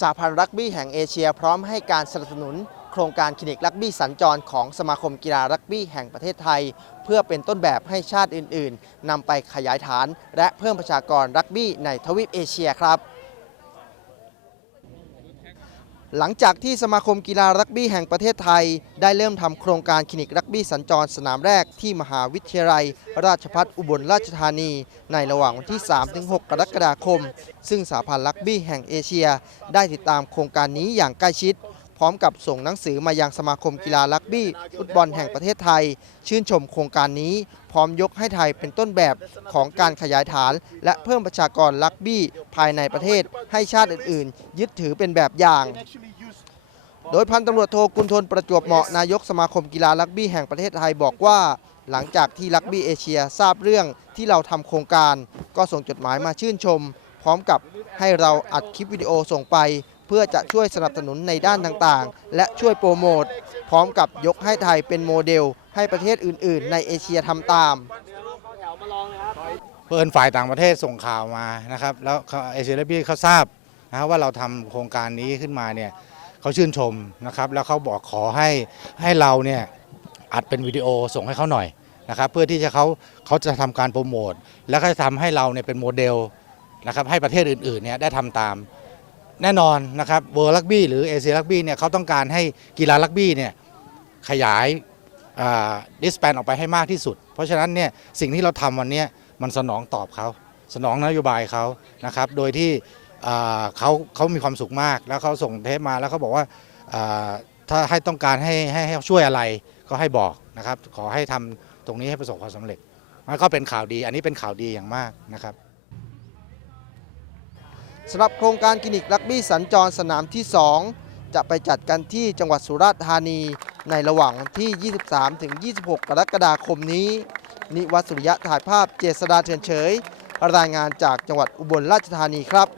สาพันธ์รักบี้แห่งเอเชียพร้อมให้การสนับสนุน โครงการคลินิกรักบี้สัญจรของสมาคมกีฬารักบี้แห่งประเทศไทย เพื่อเป็นต้นแบบให้ชาติอื่น ๆนำไปขยายฐาน และเพิ่มประชากรรักบี้ในทวีปเอเชียครับ หลังจากที่สมาคมกีฬารักบี้แห่งประเทศไทย ได้เริ่มทำโครงการคลินิกรักบี้สัญจรสนามแรกที่มหาวิทยาลัย ราชภัฏอุบลราชธานี ในระหว่างวันที่ 3-6 กรกฎาคม ซึ่งสาพันธ์รักบี้แห่งเอเชีย ได้ติดตามโครงการนี้อย่างใกล้ชิด พร้อมกับส่งหนังสือมายังสมาคมกีฬารักบี้ฟุตบอลแห่งประเทศไทย ชื่นชมโครงการนี้ พร้อมยกให้ไทยเป็นต้นแบบของการขยายฐาน และเพิ่มประชากรรักบี้ภายในประเทศให้ชาติอื่น ๆ ยึดถือเป็นแบบอย่างโดยพันตำรวจโทกุลทนประจวบเหมาะนายกสมาคมกีฬารักบี้แห่งประเทศไทยบอกว่า หลังจากที่รักบี้เอเชียทราบเรื่องที่เราทำโครงการ ก็ส่งจดหมายมาชื่นชม พร้อมกับให้เราอัดคลิปวิดีโอส่งไป เพื่อจะช่วยสนับสนุนในด้านต่างๆ และช่วยโปรโมท พร้อมกับยกให้ไทยเป็นโมเดล ให้ประเทศอื่น ๆ ในเอเชียทำตาม เพื่อนฝ่ายต่างประเทศส่งข่าวมานะครับ แล้วเอเชียร์บี้เขาทราบนะครับว่าเราทำโครงการนี้ขึ้นมาเนี่ยเขาชื่นชมนะครับ แล้วเขาบอกขอให้ให้เราเนี่ยอัดเป็นวิดีโอส่งให้เขาหน่อยนะครับ เพื่อที่จะเขาเขาจะทำการโปรโมท แล้วก็จะทำให้เราเนี่ยเป็นโมเดลนะครับให้ประเทศอื่นๆเนี่ยได้ทำตาม แน่นอนนะครับเวิร์ลักบี้หรือเอเชียลักบี้เนี่ยเขาต้องการให้กีฬาลักบี้เนี่ยขยายดิสแปนออกไปให้มากที่สุด เพราะฉะนั้นเนี่ยสิ่งที่เราทำวันนี้มันสนองตอบเขา สนองนโยบายเขานะครับโดยที่เขาเขามีความสุขมาก แล้วเขาส่งเทปมาแล้วเขาบอกว่าถ้าให้ต้องการให้ให้ช่วยอะไรก็ให้บอกนะครับขอให้ทำตรงนี้ให้ประสบความสำเร็จมันก็เป็นข่าวดี อันนี้เป็นข่าวดีอย่างมากนะครับ สำหรับโครงการคลินิกรักบี้สัญจรสนามที่ 2 จะไปจัดกันที่จังหวัดสุราษฎร์ธานี ในระหว่างวันที่ 23-26 กรกฎาคมนี้ นิวัตสุริยะถ่ายภาพเจษดาเถื่อนเฉย รายงานจากจังหวัดอุบลราชธานีครับ